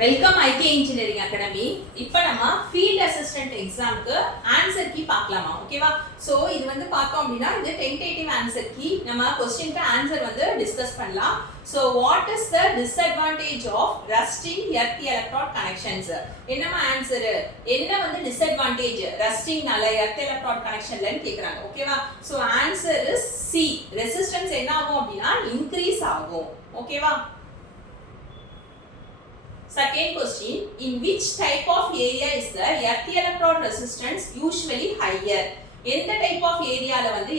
Welcome ஐகே engineering academy. இப்போ நம்ம field assistant எக்ஸாம்க்கு ஆன்சர் கீ பார்க்கலாமா? ஓகேவா? ஸோ இது வந்து பார்த்தோம் அப்படின்னா இது டென்டேட்டிவ் ஆன்சர் கீ. நம்ம கொஸ்டினுக்கு ஆன்சர் வந்து டிஸ்கஸ் பண்ணலாம். So what is the disadvantage of rusting earth electrode connections? என்னமா ஆன்சர்? என்ன வந்து டிஸ்அட்வான்டேஜ் ரஸ்டிங்னால எர்த் எலக்ட்ராட் கனெக்ஷன்லன்னு கேட்குறாங்க. ஓகேவா? So answer is C. Resistance என்ன ஆகும் அப்படின்னா இன்க்ரீஸ் ஆகும். ஓகேவா? Second question, in which type of area is the earth electrode resistance usually higher? எந்த டைப் ஆஃப் ஏரியால வந்து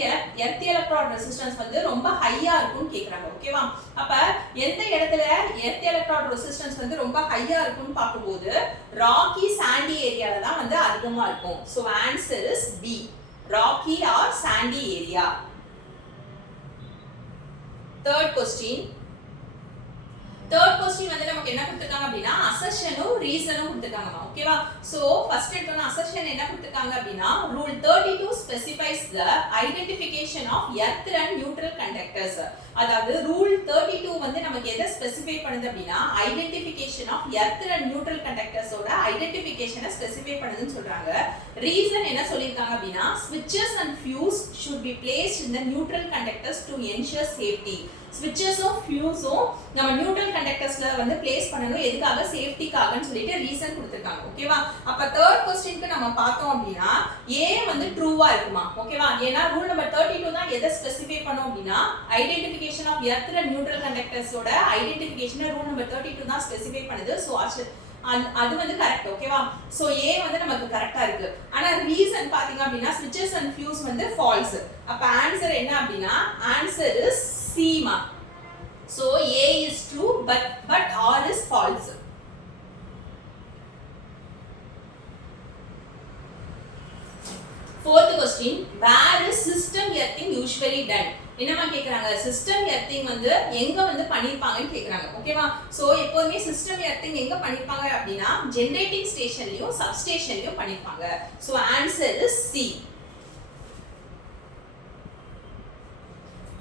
எர்த் எலக்ட்ராட் ரெசிஸ்டன்ஸ் வந்து ரொம்ப ஹையா இருக்கும்னு கேக்குறாங்க. ஓகேவா? அப்ப எந்த இடத்துல எர்த் எலக்ட்ராட் ரெசிஸ்டன்ஸ் வந்து ரொம்ப ஹையா இருக்கும்னு பார்க்கும்போது ராக்கி சாண்டி ஏரியால தான் வந்து அதிகமா இருக்கும். So answer is B, rocky or sandy area. Third question வந்து நமக்கு என்ன கொடுத்திருக்காங்க அப்படினா அசர்ஷனும் ரீசனும் கொடுத்திருக்காங்க. ஓகேவா? சோ ஃபர்ஸ்ட் எடுத்தோம்னா அசர்ஷன் என்ன கொடுத்திருக்காங்க அப்படினா rule 32 specifies the identification of earth and neutral conductors. அதாவது ரூல் 32 வந்து நமக்கு எதை ஸ்பெசிஃபை பண்ணுது அப்படினா identification of earth and neutral கண்டக்டர்ஸோட ஐடென்டிஃபிகேஷனை ஸ்பெசிஃபை பண்ணுதுன்னு சொல்றாங்க. ரீசன் என்ன சொல்லிருக்காங்க அப்படினா switches and fuse should be placed in the neutral conductors to ensure safety. ஸ்விட்சஸும் ஃபியூஸும் நம்ம நியூட்ரல் கண்டக்டர்ஸ்ல வந்து பிளேஸ் பண்ணணும், எதுக்காக? சேஃப்டிக்காகன்னு சொல்லிட்டு ரீசன் கொடுத்திருக்காங்க. ஓகேவா? அப்ப தேர்ட் क्वेश्चनக்கு நம்ம பார்த்தோம் அப்படினா A வந்து ட்ரூவா இருக்குமா? ஓகேவா? ஏனா ரூல் நம்பர் 32 தான் எதை ஸ்பெசிஃபை பண்ணும் அப்படினா identification of earth and neutral கண்டக்டர்ஸோட ஐடென்டிஃபிகேஷனை ரூல் நம்பர் 32 தான் ஸ்பெசிஃபை பண்ணுது. சோ அது வந்து கரெக்ட். ஓகேவா? சோ A வந்து நமக்கு கரெக்ட்டா இருக்கு. ஆனா ரீசன் பாத்தீங்க அப்படினா switches and fuse வந்து ஃபால்ஸ். அப்ப ஆன்சர் என்ன அப்படினா answer is C ma. So A is true but R is false. Fourth question, where is system earthing usually done? என்னமா கேக்குறாங்க? சிஸ்டம் எர்த்திங் வந்து எங்க வந்து பண்ணிருப்பாங்கன்னு கேக்குறாங்க. ஓகேவா? சோ எப்பவுமே சிஸ்டம் எர்த்திங் எங்க பண்ணிருப்பாங்க அப்படினா ஜெனரேட்டிங் ஸ்டேஷன்லயும் சப்ஸ்டேஷன்லயும் பண்ணிருப்பாங்க. So answer is C.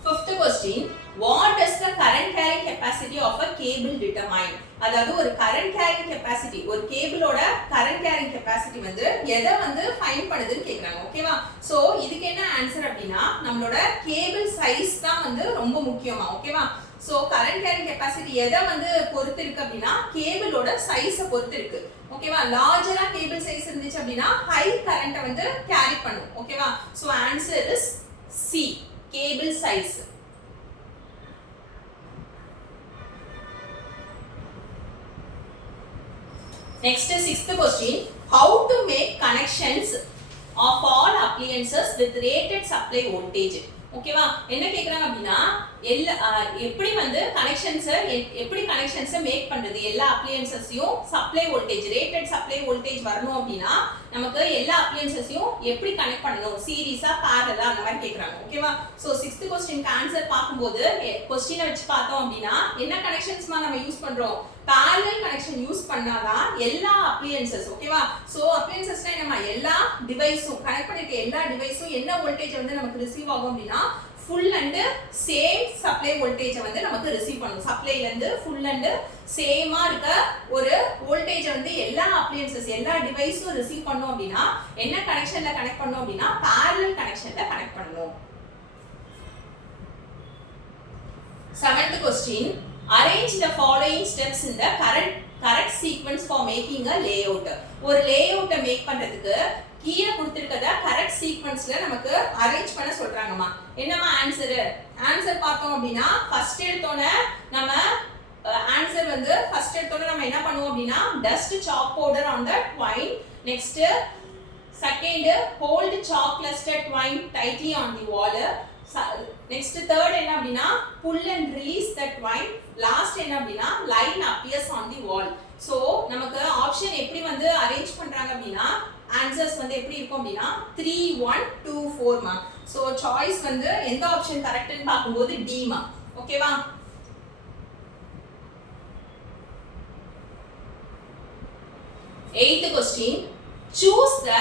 Fifth question, what does the current carrying capacity of a cable determine? அதாவது ஒரு current carrying capacity, ஒரு கேபிளோட current carrying capacity வந்து எதை வந்து ஃபைண்ட் பண்ணுதுன்னு கேக்குறாங்க. ஓகேவா? சோ இதுக்கு என்ன ஆன்சர் அப்படினா நம்மளோட கேபிள் சைஸ் தான் வந்து ரொம்ப முக்கியமா. ஓகேவா? சோ current carrying capacity எதை வந்து பொறுத்து இருக்கு அப்படினா கேபிளோட சைஸை பொறுத்து இருக்கு. ஓகேவா? லார்ஜரா கேபிள் சைஸ் இருந்துச்சு அப்படினா ஹை கரண்ட்டை வந்து கேரி பண்ணும். ஓகேவா? So answer is C, cable size. Next, sixth question, how to make connections of all appliances with rated supply voltage? ஓகேவா? என்ன கேக்குறாங்க அப்படினா எப்படி வந்து கனெக்ஷன்ஸ் மேக் பண்றது? எல்லா அப்ளையன்சஸையும் supply voltage, rated supply voltage வரணும் அப்படினா நமக்கு எல்லா அப்ளையன்சஸையும் எப்படி கனெக்ட் பண்ணணும்? சீரிஸா, பேரலா, அந்த மாதிரி கேக்குறாங்க. ஓகேவா? சோ 6th क्वेश्चनக்கு ஆன்சர் பாக்கும்போது क्वेश्चனை வச்சு பார்த்தோம் அப்படினா என்ன கனெக்ஷன்ஸ்மா நம்ம யூஸ் பண்றோம்? parallel connection யூஸ் பண்ணாதான் எல்லா அப்ளையன்சஸ். ஓகேவா? சோ அப்ளையன்சஸ்னா என்னமா எல்லா டிவைஸும் கனெக்ட் பண்ணிருக்க எல்லா டிவைஸும் என்ன வோல்டேஜ் வந்து நமக்கு ரிசீவ் ஆகும் அப்படினா full and same supply voltage வந்து நமக்கு ரிசீவ் பண்ணும். சப்ளைல இருந்து full and சேமா இருக்க ஒரு வோல்டேஜ் வந்து எல்லா அப்ளையன்சஸ் எல்லா டிவைஸும் ரிசீவ் பண்ணோம் அப்படினா என்ன கனெக்ஷன்ல கனெக்ட் பண்ணோம் அப்படினா parallel connectionல கனெக்ட் பண்ணனும். 7th question, arrange the following steps in the correct sequence for making a layout. ஒரு லேஅவுட்டை மேக் பண்றதுக்கு கீழ கொடுத்திருக்கத கரெக்ட் சீக்வென்ஸ்ல நமக்கு அரேஞ்ச் பண்ண சொல்றாங்கமா. என்னமா ஆன்சர் பார்த்தோம் அப்படினா ஃபர்ஸ்ட் எடுத்தோனே நம்ம ஆன்சர் வந்து ஃபர்ஸ்ட் எடுத்தோனே நம்ம என்ன பண்ணுவோம் அப்படினா dust chalk powder on the twine. next second, hold chalk cluster twine tightly on the wall. next third என்ன அப்படினா pull and release the twine. last என்ன அப்படினா line appears on the wall. so நமக்கு ஆப்ஷன் எப்படி வந்து arrange பண்றாங்க அப்படினா answers வந்து எப்படி இருக்கும் அப்படினா 3 1 2 4 மா. சோ சாய்ஸ் வந்து எந்த ஆப்ஷன் கரெக்ட்னு பாக்கும்போது D மா. ஓகேவா? 8th question, choose the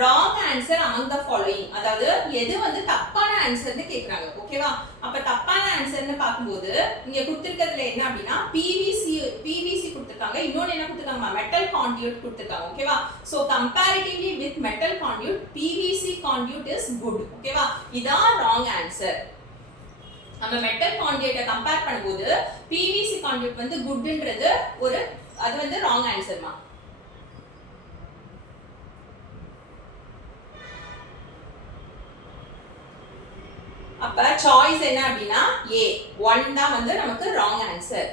wrong answer among the following. அதாவது எது வந்து தப்பான ஆன்சர்னு கேக்குறாங்க. ஓகேவா? அப்ப தப்பான ஆன்சர்னு பாக்கும்போது இங்க கொடுத்திருக்கிறதுல என்ன அப்படினா PVC கொடுத்திருக்காங்க. இன்னொரு கொடுத்திருக்காங்க மெட்டல் கான்டியூட் கொடுத்திருக்காங்க ஓகேவா so comparatively with metal conduit PVC conduit is good ஓகேவா இதான் ராங் ஆன்சர் நம்ம மெட்டல் கான்டியூட்டை கம்பேர் பண்ணும்போது PVC கான்டியூட் வந்து குட்ன்றது ஒரு அது வந்து ராங் ஆன்சர்மா அப்ப சாய்ஸ் என்ன அப்படினா A 1 தான் வந்து நமக்கு wrong answer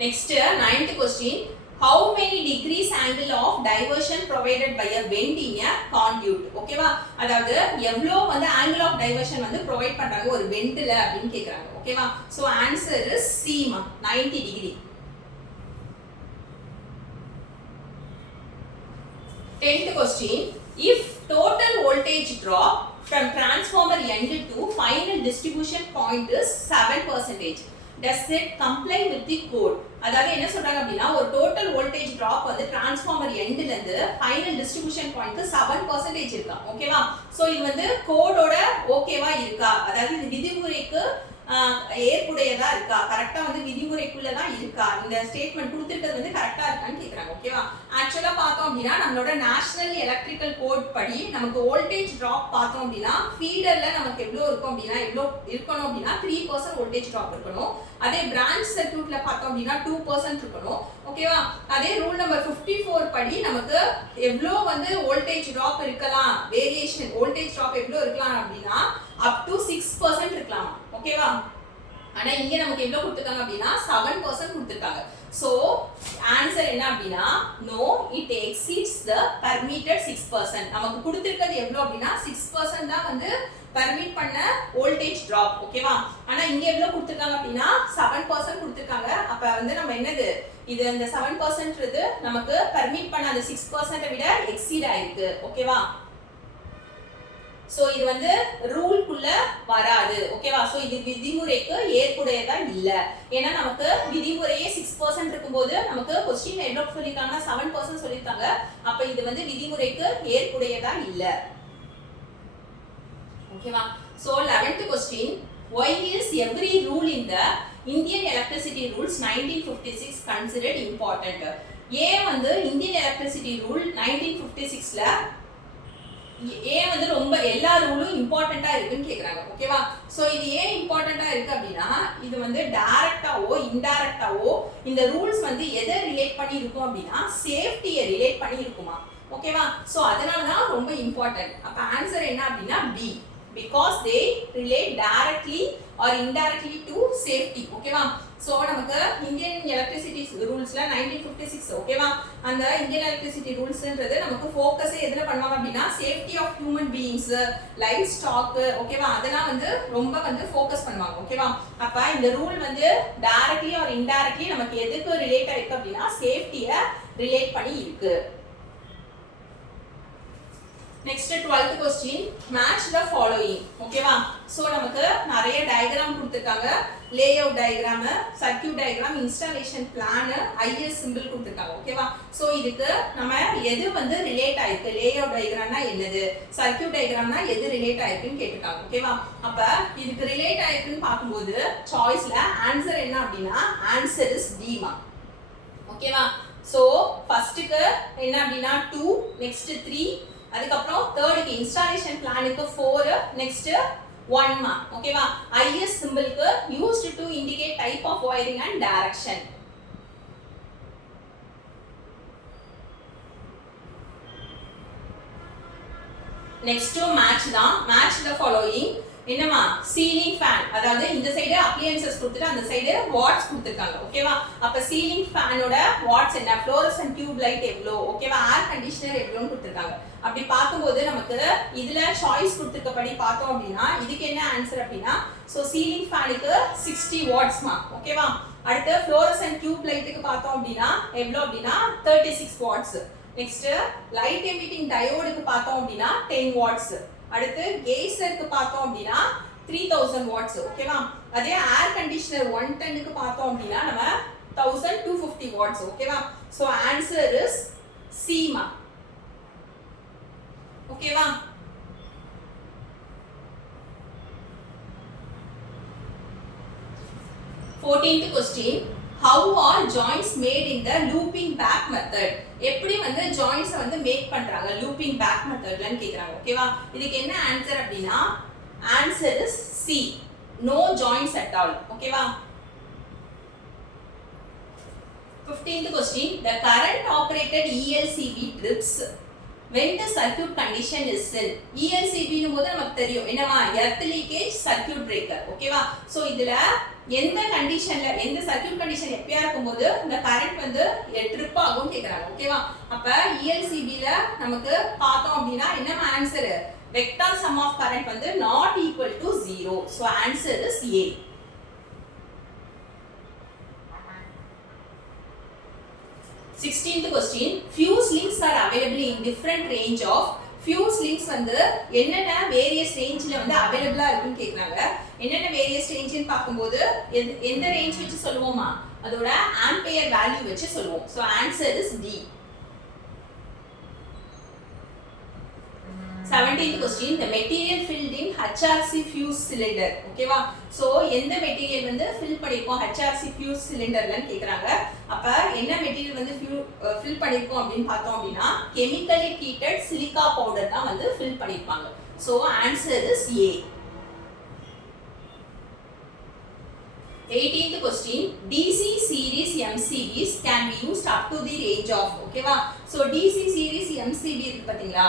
next 9th question how many degrees angle of diversion provided by a bend in a conduit ஓகேவா அதாவது எவ்வளவு வந்து angle of diversion வந்து ப்ரொவைட் பண்றாங்க ஒரு பெண்ட்ல அப்படினு கேக்குறாங்க ஓகேவா சோ ஆன்சர் இஸ் C மா 90 degree 10th question if total voltage drop from transformer end to final distribution point is 7% does it comply with the code அதாவது என்ன சொல்றாங்க அப்படினா ஒரு total voltage drop வந்து transformer end ல இருந்து final distribution point 7% இருக்கா ஓகேவா சோ இது வந்து கோடோட ஓகேவா இருக்கா அதாவது இது விதிமுறைக்கு ஏற்புடையதா இருக்கா கரெக்ட்டா வந்து விதிமுறைக்குள்ள தான் இருக்கா இந்த ஸ்டேட்மென்ட் கொடுத்திருக்கிறது வந்து கரெக்ட்டா இருக்கான்னு கேக்குறாங்க ஓகேவா ஆக்சுவலா பார்த்தோம் அப்படினா நம்மளோட நேஷனல் எலக்ட்ரிக்கல் கோட் படி நமக்கு வோல்டேஜ் டிராப் பார்த்தோம் அப்படினா ஃபீடர்ல நமக்கு எவ்வளவு இருக்கும் அப்படினா எவ்வளவு இருக்கணும் அப்படினா 3% வோல்டேஜ் டிராப் இருக்கணும் அதே பிரான்ச் சர்க்யூட்ல பார்த்தோம் அப்படினா 2% இருக்கணும் ஓகேவா அதே ரூல் நம்பர் 54 படி நமக்கு எவ்வளவு வந்து வோல்டேஜ் டிராப் இருக்கலாம் வேரியேஷன் வோல்டேஜ் டிராப் எவ்வளவு இருக்கலாம் அப்படினா up to 6% இருக்கலாம் ஓகேவா ஆனா இங்க நமக்கு எவ்வளவு கொடுத்திருக்காங்க அப்படினா 7% கொடுத்திருக்காங்க சோ ஆன்சர் என்ன அப்படினா no it exceeds the permitted 6% நமக்கு கொடுத்திருக்கிறது எவ்வளவு அப்படினா 6% தான் வந்து பர்மிட் பண்ண வோல்டேஜ் டிராப் ஓகேவா ஆனா இங்க எவ்வளவு கொடுத்திருக்காங்க அப்படினா 7% கொடுத்திருக்காங்க அப்ப வந்து நம்ம என்னது இது இந்த 7% நமக்கு பர்மிட் பண்ண அந்த 6% விட எக்ஸீட் ஆயிருக்கு ஓகேவா சோ இது வந்து ரூல் குள்ள வராது ஓகேவா சோ இது விதிமுறைக்கு ஏற்புடையதா இல்ல ஏனா நமக்கு விதிமுறையே 6% இருக்கும்போது நமக்கு क्वेश्चन என்ன சொல்லிருக்காங்கன்னா 7% சொல்லிருக்காங்க அப்ப இது வந்து விதிமுறைக்கு ஏற்புடையதா இல்ல ஓகேவா so 11th question why is every rule in the Indian electricity rules 1956 considered important ஏன் வந்து Indian electricity rule 1956 ல ஏன் வந்து ரொம்ப எல்லா ரூலும் இம்பார்ட்டண்டா இருக்குன்னு கேக்குறாங்க ஓகேவா சோ இது ஏன் இம்பார்ட்டண்டா இருக்கு அப்படினா இது வந்து டைரக்டாவோ இன்டைரக்டாவோ இந்த ரூல்ஸ் வந்து எதை ரிலேட் பண்ணி இருக்கும் அப்படினா சேஃப்டியை ரிலேட் பண்ணி இருக்குமா ஓகேவா சோ அதனால தான் ரொம்ப இம்பார்ட்டன்ட் அப்ப ஆன்சர் என்ன அப்படினா B because they relate directly or indirectly to safety ஓகேவா சோ நமக்கு இந்தியன் எலக்ட்ரிசிட்டி ரூல்ஸ்ல 1956 ஓகேவா அந்த இந்தியன் எலக்ட்ரிசிட்டி ரூல்ஸ்ன்றது நமக்கு ஃபோக்கஸ் எதுல பண்ணுவாங்க அப்படினா safety of human beings livestock ஓகேவா அதெல்லாம் வந்து ரொம்ப வந்து ஃபோக்கஸ் பண்ணுவாங்க ஓகேவா அப்ப இந்த ரூல் வந்து டைரக்ட்லி ஆர் இன்டைரக்ட்லி நமக்கு எதுக்கு ரிலேட் ஆயிருக்கு அப்படினா சேஃப்டியை ரிலேட் பண்ணி இருக்கு next 12th question match the following ஓகேவா சோ நமக்கு நிறைய டயகிராம் கொடுத்திருக்காங்க layout diagram circuit diagram installation plan IS simple கொடுத்திருக்காங்க ஓகேவா சோ இதுக்கு நம்ம எது வந்து ரிலேட் ஆயிருக்கு லேஅவுட் டயகிராம்னா என்னது சர்க்யூட் டயகிராம்னா எது ரிலேட் ஆயிருக்குன்னு கேட்டிருக்காங்க ஓகேவா அப்ப இதுக்கு ரிலேட் ஆயிருக்குன்னு பாக்கும்போது சாய்ஸ்ல ஆன்சர் என்ன அப்படினா ஆன்சர் இஸ் D மா ஓகேவா சோ ஃபர்ஸ்ட்க்கு என்ன அப்படினா 2 நெக்ஸ்ட் 3 அதுக்கு அப்புறம் தேர்ட்க்கு இன்ஸ்டாலேஷன் பிளானுக்கு 4 நெக்ஸ்ட் 1 மா ஓகேவா IS சிம்பிளுக்கு used to indicate type of wiring and direction next match தான் match the following என்னமா சீலிங் ஃபேன் அதாவது இந்த சைடு அப்ளையன்சஸ் கொடுத்துட்டு அந்த சைடு வாட்ஸ் கொடுத்திருக்காங்க ஓகேவா அப்ப சீலிங் ஃபேனோட வாட்ஸ் என்ன ஃப்ளோரசன்ட் டியூப் லைட் எவ்வளோ ஓகேவா ஏர் கண்டிஷனர் எவ்வளோன்னு கொடுத்திருக்காங்க அப்படி பார்க்கும்போது நமக்கு இதுல சாய்ஸ் கொடுத்திருக்கபடி பார்த்தோம் அப்படினா இதுக்கு என்ன ஆன்சர் அப்படினா சோ சீலிங் ஃபேனுக்கு 60 வாட்ஸ்மா ஓகேவா அடுத்து ஃப்ளோரசன்ட் டியூப் லைட்டுக்கு பார்த்தோம் அப்படினா எவ்வளோ அப்படினா 36 வாட்ஸ் நெக்ஸ்ட் லைட் எமிட்டிங் டயோடுக்கு பார்த்தோம் அப்படினா 10 வாட்ஸ் அடுத்து கெய்சருக்கு பார்த்தோம் அப்படினா 3000 வாட்ஸ் ஓகேவா அதே ஏர் கண்டிஷனர் 110 க்கு பார்த்தோம் அப்படினா நம்ம 1250 வாட்ஸ் ஓகேவா சோ ஆன்சர் இஸ் C மா ஓகேவா 14th question, how are joints made in the looping back method? எப்படி வந்து joints வந்து மேக் பண்றாங்க looping back methodலன்னு கேக்குறாங்க ஓகேவா. இதுக்கு என்ன ஆன்சர் அப்படினா answer is C, no joints at all ஓகேவா. 15th question, the current operated ELCB trips when the circuit condition is in. ELCB னு போது நமக்கு தெரியும் என்னமா earth leakage circuit breaker ஓகேவா. சோ இதுல எந்த கண்டிஷன்ல எந்த சர்க்யூட் கண்டிஷன் எப்பயா இருக்கும்போது இந்த கரண்ட் வந்து ட்ரிப் ஆகும் கேக்குறாங்க ஓகேவா. அப்ப ELCB ல நமக்கு பார்த்தோம் அப்படினா என்ன answer vector sum of current வந்து not equal to 0. so answer is A. Sixteenth question, fuse links are available in different range of. fuse links வந்து என்னென்ன வேரியஸ் ரேஞ்சில வந்து அவேலபிளா இருக்குன்னு கேக்குறாங்க. என்னென்ன வேரியஸ் ரேஞ்ச்னு பாக்கும்போது எந்த ரேஞ்ச் வச்சு சொல்லுவோமா அதோட ஆம்பியர் வேல்யூ வச்சு சொல்லுவோம். so answer is D. 17th question, the material filled in HRC fuse cylinder ஓகேவா. சோ எந்த மெட்டீரியல் வந்து ஃபில் பண்ணிருக்கோம் HRC fuse cylinderலன்னு கேக்குறாங்க. அப்ப என்ன மெட்டீரியல் வந்து ஃபில் பண்ணிருக்கோம் அப்படினு பார்த்தோம் அப்படினா chemically treated silica powder தான் வந்து ஃபில் பண்ணிருப்பாங்க. so answer is A. 18th question, DC series MCBs can be used up to the range of ஓகேவா. so DC series MCB இருக்கு பாத்தீங்களா,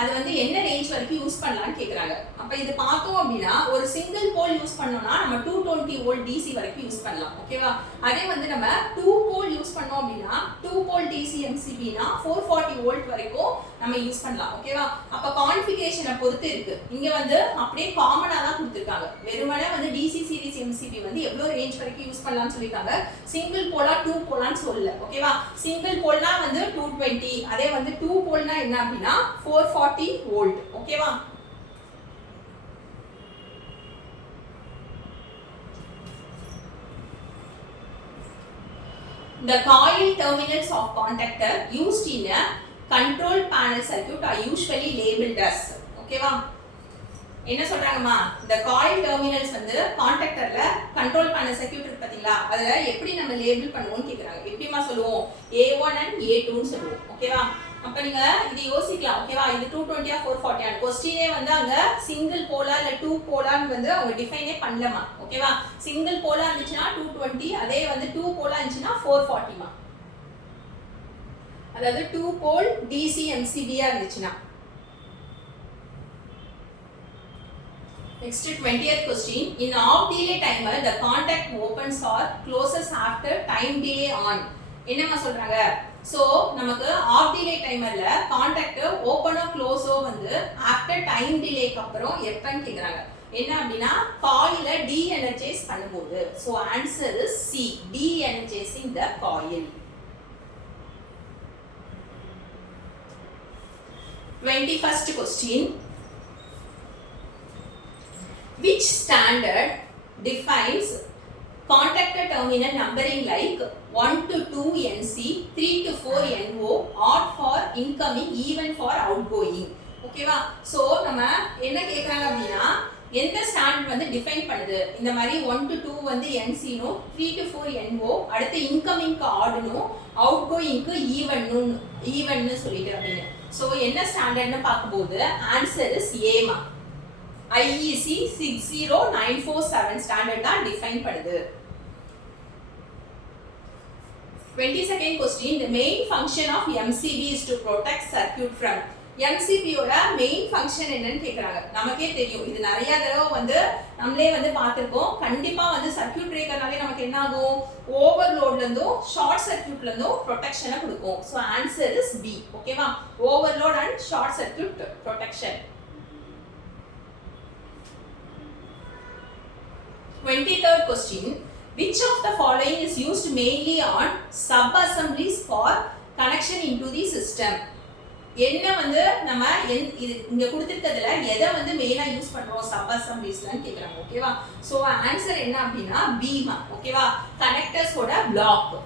அது வந்து என்ன ரேஞ்ச் வரைக்கும் யூஸ் பண்ணலாம்னு கேக்குறாங்க. அப்ப இது பார்த்தோம் அப்படினா ஒரு சிங்கிள் போல் யூஸ் பண்ணோம்னா நம்ம 220 வோல்ட் DC வரைக்கும் யூஸ் பண்ணலாம் ஓகேவா. அதே வந்து நம்ம 2 போல் யூஸ் பண்ணோம் அப்படினா 2 போல் DC MCB னா 440 வோல்ட் வரைக்கும் நம்ம யூஸ் பண்ணலாம் ஓகேவா. அப்ப கான்ஃபிகரேஷனை பொறுத்து இருக்கு. இங்க வந்து அப்படியே காமனா தான் கொடுத்திருக்காங்க. வெறுமனே வந்து DC சீரிஸ் MCB வந்து எவ்வளவு ரேஞ்ச் வரைக்கும் யூஸ் பண்ணலாம்னு சொல்லிருக்காங்க. சிங்கிள் போலா 2 போலான்னு சொல்லல ஓகேவா. சிங்கிள் போல்னா வந்து 220, அதே வந்து 2 போல்னா என்ன அப்படினா 440 வோல்ட் ஓகேவா. The coil terminals of contactor used in a control panel circuit are usually labeled as ஓகேவா. என்ன சொல்றாங்கமா இந்த காயில் டெர்மினல்ஸ் வந்து கான்டாக்டர்ல கண்ட்ரோல் பேனல் சர்க்யூட் இருக்கு பாத்தீங்களா, அதுல எப்படி நம்ம லேபிள் பண்ணுவோம்னு கேக்குறாங்க. எப்படிமா சொல்லுவோம் A1 and A2 னு சொல்லுவோம் ஓகேவா. அப்ப நீங்க இது யோசிக்கலாம் ஓகேவா. இது 220 ஆ 440 ஆ क्वेश्चनே வந்து அங்க சிங்கிள் போலா இல்ல 2 போலான்னு வந்து அவங்க டிஃபைனே பண்ணலமா ஓகேவா. சிங்கிள் போலா இருந்துச்சுனா 220, அதே வந்து 2 போலா இருந்துச்சுனா 440 மா. அதாவது 2 போல் DC MCB ஆ இருந்துச்சுனா. Next 20th question, in off delay timer the contact opens or closes after time delay on. என்னமா சொல்றாங்க, சோ நமக்கு ஆஃப் டிலே டைமர்ல கான்டாக்ட் ஓபனோ க்ளோஸோ வந்து ஆஃப்டர் டைம் டிலேக்கு அப்புறம் எப்பன்னு கேக்குறாங்க. என்ன அப்படினா காயில டி எனர்ஜைஸ் பண்ணும்போது. So answer is C, de-energizing the coil. 21st question, which standard defines contactor terminal numbering like 1 to 2 NC, 3 to 4 NO, odd for incoming, even for outgoing ஓகேவா. So நம்ம என்ன கேக்குறாங்க அப்படினா எந்த standard வந்து define பண்ணுது இந்த மாதிரி 1 to 2 வந்து NC நோ, 3 to 4 NO, அடுத்து இன்கமிங்க்கு ஆட் நோ, அவுட்கோயிங்க்கு ஈவன் னு சொல்லிட்டு அப்படிங்க. சோ என்ன ஸ்டாண்டர்ட்னு பாக்கும்போது ஆன்சர் இஸ் A மா. IEC 60947 ஸ்டாண்டர்ட் தான் டிஃபைன் பண்ணுது. 22nd question, the main function of MCB is to protect circuit from. MCB ஓட மெயின் ஃபங்க்ஷன் என்னன்னு கேக்குறாங்க. நமக்கே தெரியும், இது நிறைய தடவை வந்து நம்மளே வந்து பார்த்திருக்கோம். கண்டிப்பா வந்து சர்க்யூட் பிரேக்கர்னாலே நமக்கு என்ன ஆகும், ஓவர்லோட்ல இருந்தோ ஷார்ட் சர்க்யூட்ல இருந்தோ ப்ரொடெக்ஷனை கொடுக்கும். சோ ஆன்சர் இஸ் B ஓகேவா. Overload and short circuit protection. 23rd question, which of the following is used mainly on sub-assemblies for connection into the system? என்ன வந்து நம்ம இது இங்க கொடுத்திருக்கிறதுல எதை வந்து மெயினா யூஸ் பண்றோம் சப் அசெம்பிளிஸ்லன்னு கேக்குறாங்க ஓகேவா. சோ ஆன்சர் என்ன அப்படினா B மா ஓகேவா. கனெக்டர்ஸோட black.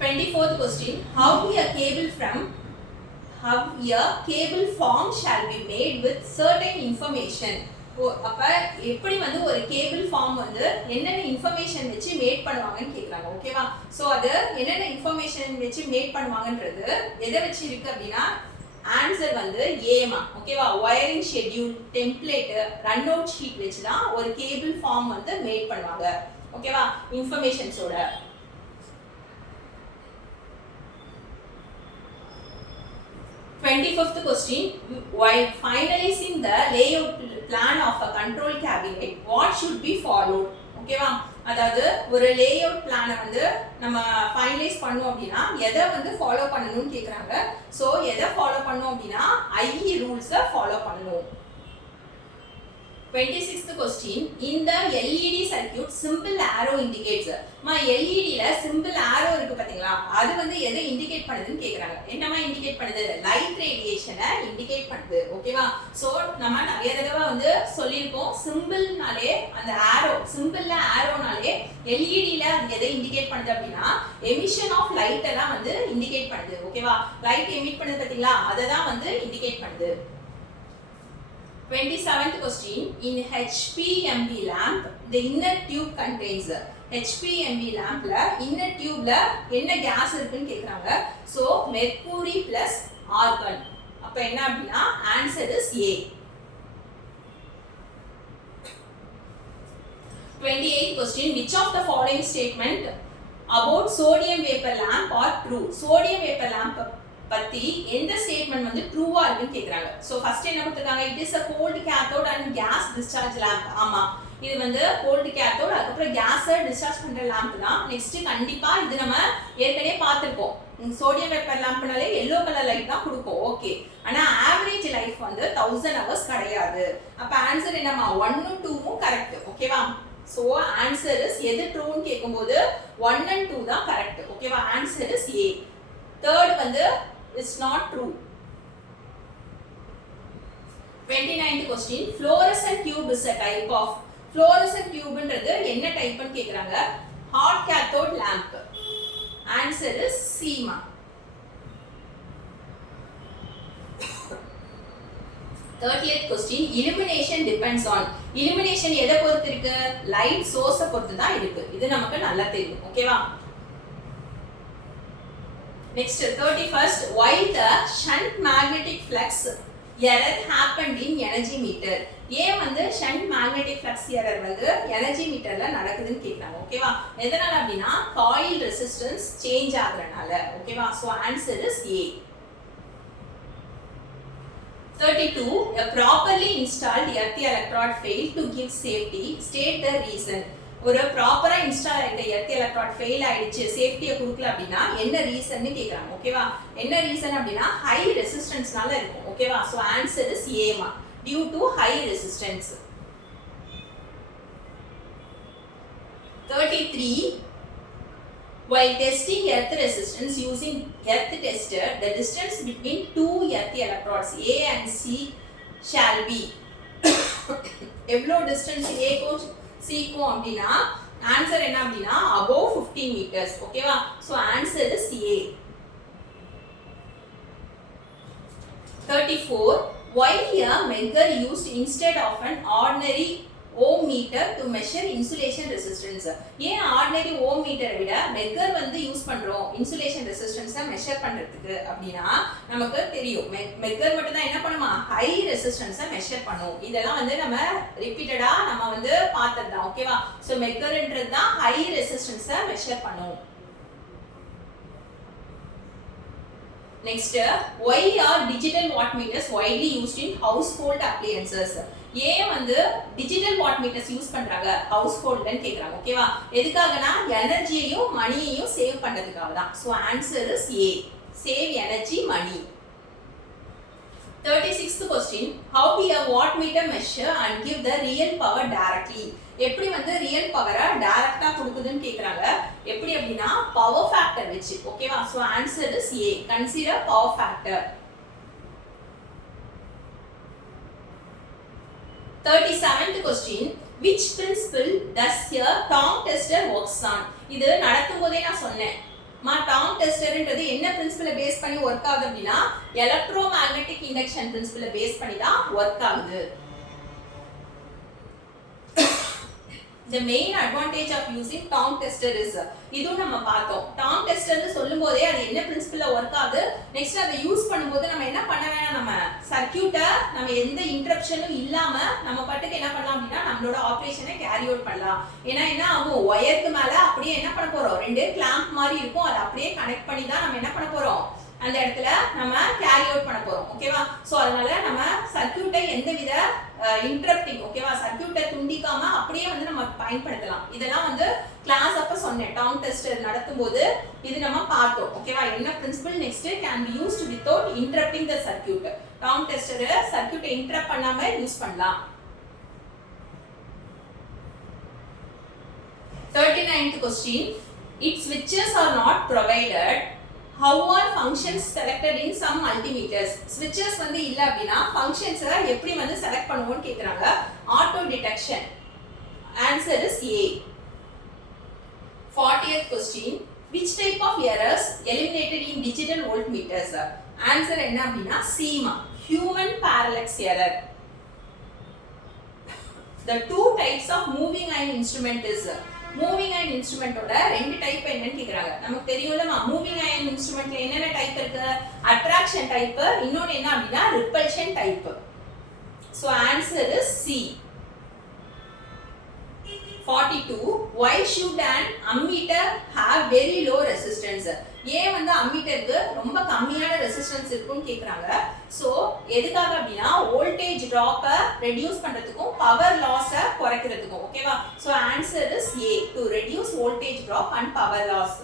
24th question, how a cable form shall be made with certain information. அப்ப எப்படி வந்து ஒரு கேபிள் ஃபார்ம் வந்து என்னென்ன இன்ஃபர்மேஷன் வச்சு மேட் பண்ணுவாங்கன்னு கேக்குறாங்க. ஓகேவா? சோ அது என்னென்ன இன்ஃபர்மேஷன் வச்சு மேட் பண்ணுவாங்கன்றது எதை வச்சு இருக்கு அப்படின்னா ஆன்சர் வந்து ஏமா. ஓகேவா? Wiring schedule, template, run out sheet வச்சு தான் ஒரு கேபிள் ஃபார்ம் வந்து மேட் பண்ணுவாங்க. ஓகேவா? இன்ஃபர்மேஷன்ஸோட 25th question, while finalizing the layout plan of a control cabinet, what should be followed? ஓகேவா? அதாவது ஒரு லேஅவுட் பிளானை வந்து நம்ம ஃபைனலைஸ் பண்ணோம் அப்படின்னா எதை வந்து ஃபாலோ பண்ணணும்னு கேக்குறாங்க. சோ எதை ஃபாலோ பண்ணோம் அப்படின்னா ஐஇ ரூல்ஸை ஃபாலோ பண்ணணும். 26th question, in the LED circuit simple arrow indicates. LED ல simple arrow இருக்கு பாத்தீங்களா, அது வந்து எதை இண்டிகேட் பண்ணுதுன்னு கேக்குறாங்க. என்னமா இண்டிகேட் பண்ணுது? லைட் ரேடியேஷனை இண்டிகேட் பண்ணுது. ஓகேவா? சோ நம்ம நிறைய தடவை வந்து சொல்லியிருக்கோம், சிம்பிள்னாலே அந்த ஆரோ, சிம்பிள்ல ஆரோனாலே LED ல எதை இண்டிகேட் பண்ணுது அப்படின்னா எமிஷன் ஆஃப் லைட்டை தான் வந்து இண்டிகேட் பண்ணுது. ஓகேவா? லைட் எமிட் பண்ணுது பாத்தீங்களா, அதை தான் வந்து இண்டிகேட் பண்ணுது. 27th question, in HPMV lamp the inner tube contains. HPMV lampல inner tubeல என்ன கேஸ் இருக்குன்னு கேக்குறாங்க. So mercury plus argon. அப்ப என்ன அப்படின்னா answer is A. 28th question, which of the following statement about sodium vapor lamp are true? sodium vapor lamp பத்தி எந்த statement வந்து ட்ரூவா இருக்குன்னு கேக்குறாங்க. சோ ஃபர்ஸ்ட் என்ன கொடுத்திருக்காங்க, it is a cold cathode and gas discharge lamp. ஆமா, இது வந்து கோல்ட் கேத்தோட், அதுக்கப்புறம் கேஸை டிஸ்சார்ஜ் பண்ற லாம்ப் தான். நெக்ஸ்ட் கண்டிப்பா இது நம்ம ஏற்கனவே பார்த்திருப்போம். சோடியம் வேப்பர் லாம்ப்னாலே yellow கலர் லைட் தான் கொடுக்கும். ஓகே, ஆனா ஆவரேஜ் லைஃப் வந்து 1000 ஹவர்ஸ் கிடையாது. அப்ப ஆன்சர் என்னமா 1 2 கரெக்ட். ஓகேவா? சோ ஆன்சர் இஸ் எது ட்ரூன்னு கேக்கும்போது 1 and 2 தான் கரெக்ட். ஓகேவா? Answer is A. தேர்ட் வந்து is not true. 29th question, fluorescent tube is a type of. fluorescent tube ன்றது என்ன டைப்னு கேக்குறாங்க. hot cathode lamp. answer is C ma. 30th question, illumination depends on. illumination எதை பொறுத்து இருக்கு? light source பொறுத்து தான் இருக்கு. இது நமக்கு நல்லா தெரியும். ஓகேவா? Next, 31st, why the shunt magnetic flux error happened in energy meter? ஏன் வந்து shunt magnetic flux error வந்து energy meterல நடக்குதுன்னு கேக்குறாங்க. ஓகேவா? எதனால அப்படின்னா coil resistance change ஆகுறனால. ஓகேவா? so answer is A. 32, a properly installed earth electrode failed to give safety, state the reason. ஒரு ப்ராப்பரா இன்ஸ்டால் ஆயிட்ட எர்த் எலக்ட்ரோட் ஃபெயில் ஆயிடுச்சு, சேஃப்டியை கொடுக்கல அப்படின்னா என்ன ரீசன்னு கேக்குறாங்க. ஓகேவா? என்ன ரீசன் அப்படின்னா ஹை ரெசிஸ்டன்ஸ்னால இருக்கும். ஓகேவா? சோ ஆன்சர் இஸ் A மா, due to high resistance. 33, while testing earth resistance using earth tester, the distance between two earth electrodes A and C shall be. எவ்வளோ டிஸ்டன்ஸ் ஏக்கும் சீக்கும் அப்படின்னா ஆன்சர் என்ன அப்படின்னா above 15 meters. ஓகேவா? So answer is A. 34, why a measure used instead of an ordinary ohm meter to measure insulation resistance? ஏன் ordinary ohm meter விட மெகர் வந்து use பண்றோம் இன்சுலேஷன் ரெசிஸ்டன்ஸை மெஷர் பண்றதுக்கு அப்படின்னா நமக்கு தெரியும் மெகர் மட்டும் தான் என்ன பண்ணுமா ஹை ரெசிஸ்டன்ஸை மெஷர் பண்ணும். இதெல்லாம் வந்து நம்ம ரிப்பீட்டடா நம்ம வந்து பார்த்தது தான். ஓகேவா? சோ மெகர்ன்றது தான் ஹை ரெசிஸ்டன்ஸை மெஷர் பண்ணும். Next, why are digital watt meters widely used in household appliances? ஏன் வந்து டிஜிட்டல் வாட் மீட்டர்ஸ் யூஸ் பண்றாங்க ஹவுஸ் ஹோல்ட்லன்னு கேக்குறாங்க. ஓகேவா? எதுக்காகனா எனர்ஜியையும் மணியையும் சேவ் பண்றதுக்காக தான். So answer is A, save energy money. 36th question, how we a watt meter measure and give the real power directly? எப்படி வந்து ரியல் பவரை டைரக்டா கொடுக்குதுன்னு கேக்குறாங்க. எப்படி அப்படின்னா பவர் ஃபேக்டர் வச்சு. ஓகேவா? So answer is A, consider power factor. 37th question, which principle does a tongue tester works on? இது நடத்தும் போதே நான் சொன்னேன். tongue tester-ன்றது என்ன பிரின்சிபலை பேஸ் பண்ணி வர்க் ஆகுது அப்படின்னா எலக்ட்ரோமேக்னெட்டிக் இண்டக்ஷன் பிரின்சிபலை பேஸ் பண்ணி தான் வர்க் ஆகுது. The main advantage of using Tom tester is இதுவும் நம்ம பார்த்தோம். Tom tester னு சொல்லும்போதே அது என்ன பிரின்சிபல்ல வர்க் ஆகுது, நெக்ஸ்ட் அதை யூஸ் பண்ணும்போது நம்ம என்ன பண்ண வேணாம், நம்ம சர்க்யூட்டை நம்ம எந்த இன்டரப்ஷனும் இல்லாம நம்ம பாட்டுக்கு என்ன பண்ணலாம் அப்படின்னா நம்மளோட ஆபரேஷனை கேரி அவுட் பண்ணலாம். ஏன்னா என்ன ஆகும், ஒயருக்கு மேல அப்படியே என்ன பண்ண போறோம், ரெண்டு கிளாம்ப் மாதிரி இருக்கும், அதை அப்படியே கனெக்ட் பண்ணி தான் நம்ம என்ன பண்ண போறோம், அந்த இடத்துல நம்ம கேரி அவுட் பண்ண போறோம். ஓகேவா? சோ அதனால நம்ம சர்க்யூட்டை எந்தவித இன்டரப்டிங், ஓகேவா, சர்க்யூட்டை துண்டிக்காம அப்படியே வந்து நம்ம பயன்படுத்தலாம். இதெல்லாம் வந்து கிளாஸ் அப்ப சொன்னேன், டாம் டெஸ்டர் நடத்தும்போது இது நம்ம பார்த்தோம். ஓகேவா? என்ன principle, next can be used without interrupting the circuit. Tong tester சர்க்யூட்டை இன்டரப்ட் பண்ணாம யூஸ் பண்ணலாம். 39th question, its switches are not provided. How are functions selected in some multimeters? Switches வந்து இல்ல அப்படினா functions எப்படி வந்து செலக்ட் பண்ணுவோம்னு கேக்குறாங்க. Auto detection. Answer is A. 40th question, which type of errors eliminated in digital voltmeters? Answer என்ன அப்படினா C மா, human parallax error. The two types of moving iron instrument is, moving iron இன்ஸ்ட்ருமென்ட்டோட ரெண்டு type என்னன்னு கேக்குறாங்க. நமக்கு தெரியும்லமா, moving iron இன்ஸ்ட்ருமென்ட்ல என்னென்ன type இருக்கு, அட்ராக்ஷன் டைப், இன்னொன்னு என்ன அப்படினா repulsion type. So answer is C. 42, why should an ammeter have very low resistance? ஏன் வந்து அம்மீட்டருக்கு ரொம்ப கம்மியான ரெசிஸ்டன்ஸ் இருக்குன்னு கேக்குறாங்க. சோ எதுக்காக அப்படினா வோல்டேஜ் டிராப்பை ரெடியூஸ் பண்றதுக்கும் பவர் லாஸை குறைக்கிறதுக்கும். ஓகேவா? So answer is A, to reduce voltage drop and power loss.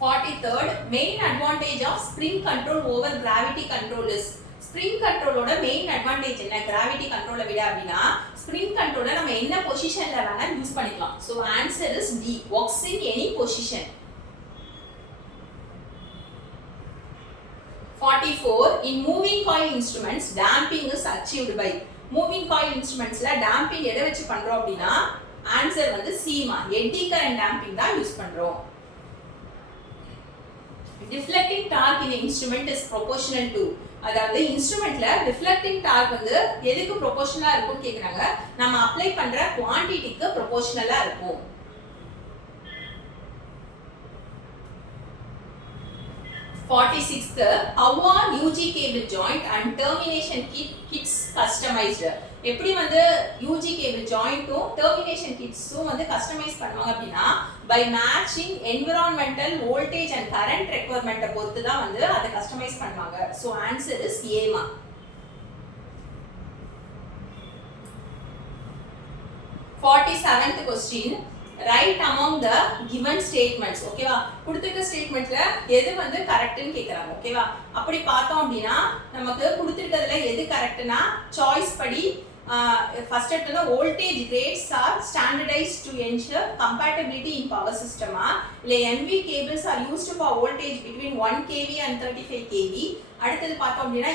43rd, main advantage of spring control over gravity control is. Spring கண்ட்ரோலோட மெயின் அட்வான்டேஜ் என்ன, கிராவிட்டி கண்ட்ரோலை விட அப்படின்னா ஸ்ப்ரிங் கண்ட்ரோலை நம்ம என்ன பொசிஷன்ல வேணா யூஸ் பண்ணிக்கலாம். So answer is D, works in any position. 44, in moving coil instruments damping is achieved by. moving coil instrumentsல damping எதை வச்சு பண்றோம் அப்படின்னா ஆன்சர் வந்து C மா, எட்டி கரண்ட் damping தான் யூஸ் பண்றோம். Deflecting torque in the instrument is proportional to. அதாவது இன்ஸ்ட்ருமென்ட்ல ரிஃப்ளெக்டிங் டார்க் வந்து எதுக்கு ப்ரொபோர்ஷனலா இருக்கும்னு கேக்குறாங்க, நம்ம அப்ளை பண்ற குவாண்டிட்டிக்கு ப்ரொபோர்ஷனலா இருக்கும். 46th, how are UG cable joint and termination kits customized? எப்படி வந்து UG cable joint-உம் termination kits-உம் வந்து கஸ்டமைஸ் பண்ணுவாங்க அப்படின்னா by matching environmental voltage and current requirement-ஐ பொறுத்து தான் வந்து அதை கஸ்டமைஸ் பண்ணுவாங்க. So answer is A மா. 47th question, write among the given statements. ஓகேவா? கொடுத்திருக்க ஸ்டேட்மென்ட்ல எது வந்து கரெக்ட்னு கேக்குறாங்க. ஓகேவா? அப்படி பார்த்தோம் அப்படினா நமக்கு கொடுத்திருக்கிறதுல எது கரெக்ட்னா சாய்ஸ் படி first எடுத்தா voltage grades are standardized to ensure compatibility in power system. இல்ல MV cables are used for voltage between 1 kV and 35 kV. அடுத்து பார்த்தோம் அப்படினா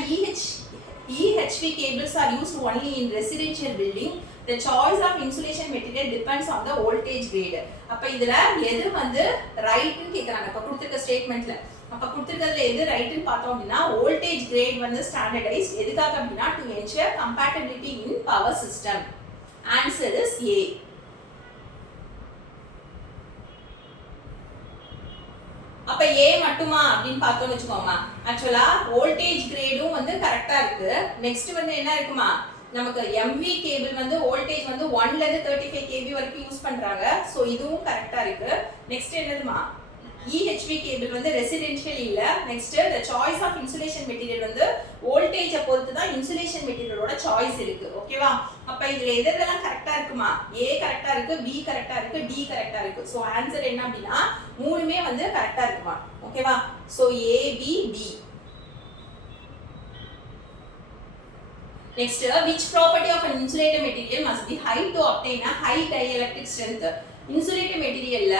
EHV cables are used only in residential building. The choice of insulation material depends on the voltage grade. அப்ப இதுல எது வந்து ரைட்னு கேக்குறாங்க. அப்ப கொடுத்திருக்க ஸ்டேட்மென்ட்ல அப்ப கொடுத்திருக்கிறதுல எது ரைட்னு பார்த்தோம் அப்படினா voltage grade வந்து ஸ்டாண்டர்டைஸ்ட், எதுக்காக அப்படினா to ensure compatibility in power system. Answer is A. அப்ப A மட்டுமா அப்படினு பார்த்தோம்னு வெச்சுக்கோமா, ஆக்சுவலா voltage grade-உம் வந்து கரெக்ட்டா இருக்கு. நெக்ஸ்ட் வந்து என்ன இருக்குமா, நமக்கு MV கேபிள் வந்து வோல்டேஜ் வந்து 1 ல இருந்து 35 kV வரைக்கும் யூஸ் பண்றாங்க. சோ இதுவும் கரெக்ட்டா இருக்கு. நெக்ஸ்ட் என்னதுமா, EHV கேபிள் வந்து ரெசிடென்ஷியல் இல்ல. Next the choice of insulation material வந்து வோல்டேஜை பொறுத்து தான் இன்சுலேஷன் மெட்டீரியலோட சாய்ஸ் இருக்கு. ஓகேவா? அப்ப இதுல எதெல்லாம் கரெக்ட்டா இருக்குமா, A கரெக்ட்டா இருக்கு, B கரெக்ட்டா இருக்கு, D கரெக்ட்டா இருக்கு. சோ ஆன்சர் என்ன அப்படினா மூணுமே வந்து கரெக்ட்டா இருக்குமா. ஓகேவா? So A, B, D. Next, which property of an insulator material must be high to obtain a high dielectric strength? Insulator materialல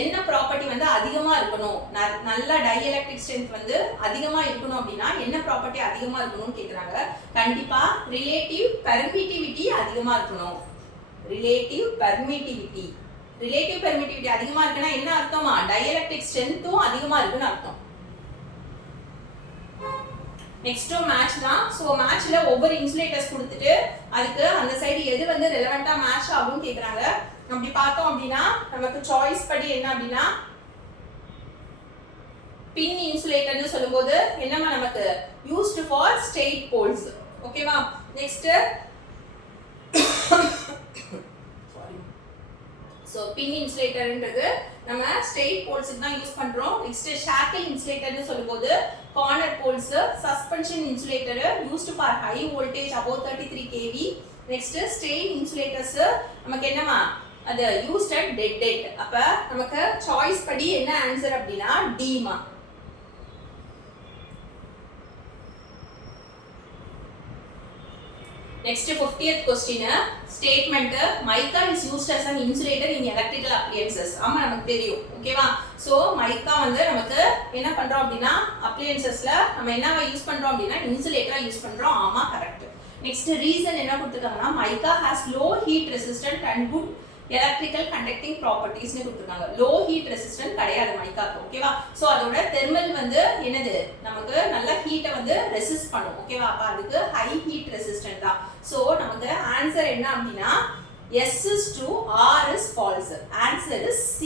என்ன ப்ராப்பர்ட்டி வந்து அதிகமா இருக்கணும், நல்ல dielectric strength வந்து அதிகமா இருக்கணும் அப்படினா என்ன ப்ராப்பர்ட்டி அதிகமா இருக்கணும்னு கேக்குறாங்க. கண்டிப்பா relative permittivity அதிகமா இருக்கணும். relative permittivity அதிகமா இருக்குனா என்ன அர்த்தமா, dielectric strength-உம் அதிகமா இருக்குன்னு அர்த்தம். நெக்ஸ்ட் மேட்ச் தான். ஸோ மேட்ச்ல ஒவ்வொரு இன்சுலேட்டர்ஸ் கொடுத்துட்டு அதுக்கு அந்த சைடு எது வந்து ரெலவெண்டா மேட்ச் ஆகும்னு கேட்குறாங்க. அப்படி பார்த்தோம் அப்படின்னா நமக்கு சாய்ஸ் படி என்ன அப்படின்னா பின் இன்சுலேட்டர்னு சொல்லும்போது என்னமா நமக்கு யூஸ்டு ஃபார் ஸ்ட்ரெயிட் போல்ஸ். ஓகேவா. நெக்ஸ்ட் ஸோ பின் இன்சுலேட்டர்ன்றது நம்ம ஸ்ட்ரெயிட் போல்ஸுக்கு தான் யூஸ் பண்றோம். நெக்ஸ்ட் ஷாக்கிள் இன்சுலேட்டர்னு சொல்லும்போது corner poles. Suspension insulator used for high voltage above 33 kV. Next strain insulators நமக்கு என்னமா அது யூஸ்ட் அட் டெட். அப்ப நமக்கு சாய்ஸ் படி என்ன ஆன்சர் அப்படின்னா டிமா. Next 50th question statement mica is used as an insulator in electrical appliances. ஆமா நமக்கு தெரியும். ஓகேவா. சோ mica வந்து நமக்கு என்ன பண்றோம் அப்படினா appliancesல நம்ம என்னவா யூஸ் பண்றோம் அப்படினா இன்சுலேட்டரா யூஸ் பண்றோம். ஆமா கரெக்ட். நெக்ஸ்ட் ரீசன் என்ன கொடுத்திருக்காங்கன்னா mica has low heat resistant and good electrical conducting properties னு கொடுத்திருக்காங்க. low heat resistant கிடையாது mica. ஓகேவா. சோ அதோட thermal வந்து என்னது நமக்கு நல்ல ஹீட்ட வந்து ரெசிஸ்ட் பண்ணும். ஓகேவா. அப்ப அதுக்கு high heat resistant தான். சோ நமக்கு ஆன்சர் என்ன அப்படினா S is true, R is false. Answer is C.